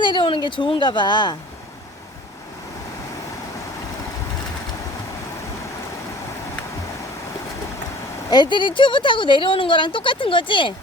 내려오는 게 좋은가 봐. 애들이 튜브 타고 내려오는 거랑 똑같은 거지?